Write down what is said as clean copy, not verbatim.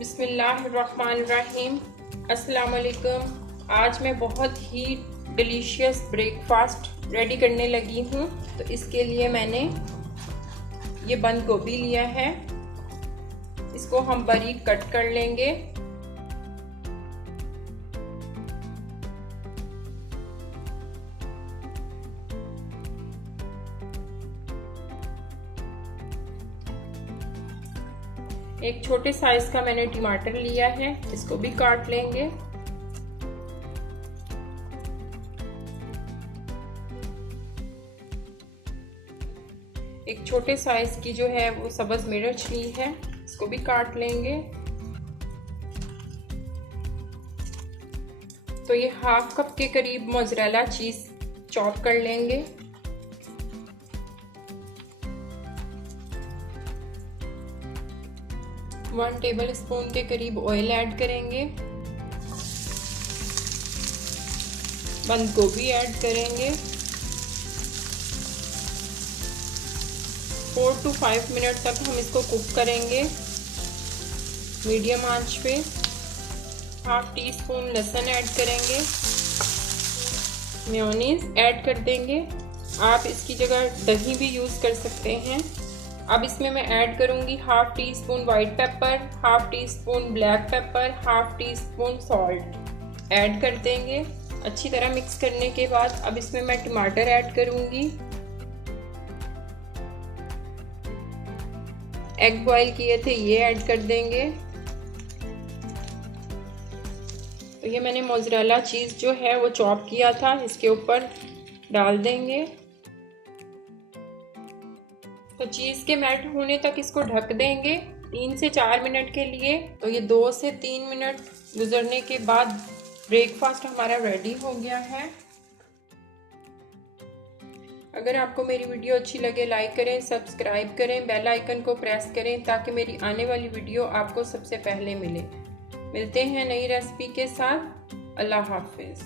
बिस्मिल्लाहिर्रहमानिर्रहीम। अस्सलाम वालेकुम। आज मैं बहुत ही डिलीशियस ब्रेकफास्ट रेडी करने लगी हूँ। तो इसके लिए मैंने ये बंद गोभी लिया है, इसको हम बारीक कट कर लेंगे। एक छोटे साइज का मैंने टमाटर लिया है, इसको भी काट लेंगे। एक छोटे साइज की जो है वो सब्ज मिर्च ली है, इसको भी काट लेंगे। तो ये हाफ कप के करीब मोज़रेला चीज चॉप कर लेंगे। वन टेबल स्पून के करीब ऑयल ऐड करेंगे। बंद गोभी ऐड करेंगे। 4 to 5 मिनट तक हम इसको कुक करेंगे मीडियम आंच पे। हाफ टी स्पून लहसुन ऐड करेंगे। मेयोनीज ऐड कर देंगे। आप इसकी जगह दही भी यूज़ कर सकते हैं। अब इसमें मैं ऐड करूंगी half tea spoon white paper, half tea spoon black pepper, half tea spoon salt add कर देंगे। अच्छी तरह मिक्स करने के बाद अब इसमें मैं टमाटर ऐड करूंगी। एग बॉईल किए थे ये ऐड कर देंगे। तो ये मैंने मोज़रेला चीज़ जो है वो चॉप किया था, इसके ऊपर डाल देंगे। तो चीज़ के मेल्ट होने तक इसको ढक देंगे 3 से 4 मिनट के लिए। तो ये 2 से 3 मिनट गुजरने के बाद ब्रेकफास्ट हमारा रेडी हो गया है। अगर आपको मेरी वीडियो अच्छी लगे लाइक करें, सब्सक्राइब करें, बेल आइकन को प्रेस करें ताकि मेरी आने वाली वीडियो आपको सबसे पहले मिले। मिलते हैं नई रेसिपी के साथ। अल्लाह हाफिज़।